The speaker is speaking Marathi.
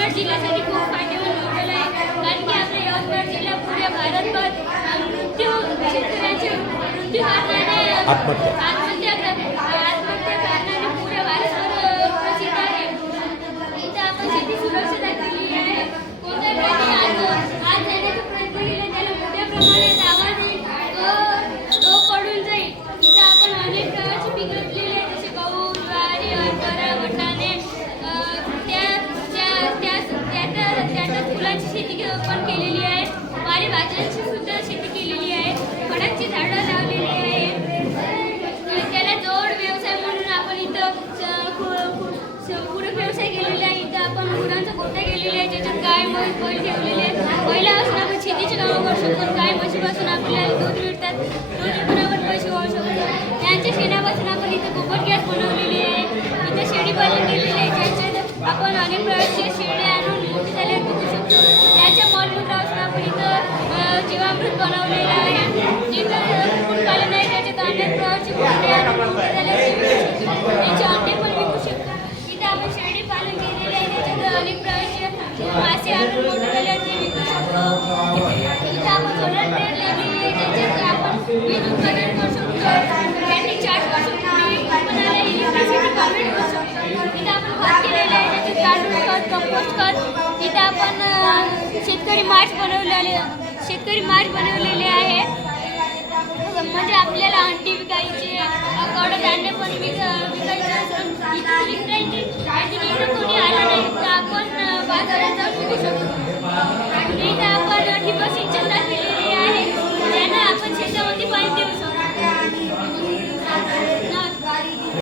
यवतमाळ जिल्ह्यासाठी खूप फायदेमंद ठरलेलं आहे, कारण की आपला यवतमाळ जिल्हा पुऱ्या भारतभर शेतकऱ्यांचे मृत्यू करणारे आत्महत्या करणारे पुऱ्या भारतभर प्रसिद्ध आहे. इथं आपण शेती सुरक्षित केली आहे. कोणत्याही प्राणी आज जाण्याचा प्रयत्न केला त्याला मोठ्या प्रमाणात आवाज येईल, तो पडून जाईल. इथं आपण अनेक प्रकारची पिकं घेतलेली आहेत, जसे गहू, ज्वारी, हरभरा, वाटाणे. त्यातच फुलांची शेती पण केलेली आहे, पालेभाज्यांची सुद्धा शेती केलेली आहे, फळांची झाडं लावलेली आहेत. त्याला जोड व्यवसाय म्हणून आपण इथं पूरक व्यवसाय केलेला आहे. इथं आपण गुरांचा गोठा केलेला आहे, ज्याच्यात गाय म्हैस बैल ठेवलेले आहेत. पहिल्यापासून आपण शेतीची कामं करू शकतो. गाय म्हशीपासून आपल्याला दूध मिळतात, दूध विकून आपण पैसे होऊ शकतो. त्यांच्या शेणापासून आपण इथं गोबर गॅस बनवलेली आहे. इथं शेळी पालन केलेली आहे, ज्याच्यात आपण अनेक प्रकारचे शेळ्या आणून मोठी झाल्यावर विकू शकतो. त्याच्या मलमूत्रापासून आपण इथं जीवामृत बनवलेलं आहे. जिथं कुक्कुटपालन आहे, त्याच्यात अनेक प्रकारचे कोंबड्या आणून मोठे झाल्यावर विकू शकतो. त्याचे अंडे पण विकू शकतो. इथं आपण शेळी पालन केलेले आहे, त्याच्यात अनेक प्रकारचे मासे आणून मोठे झाल्यावर ते विकू शकतो. इथं आपण सोलर प्लेट लावलेली आहे, ज्याच्यात आपण वीज उत्पादन करू शकतो. बॅटरी चार्ज करू शकतो. उत्पन्नाला इलेक्ट्रिसिटी कन्व्हर्ट करू शकतो. इथं आपण खत केलेलं आहे, त्याच्यात गांडूळ खत, कंपोस्ट खत. इथं आपण शेतकरी माठ बनवलेले आहे, म्हणजे आपल्याला अंडी विकायची, कडधान्य पण विकायचं. इथं कोणी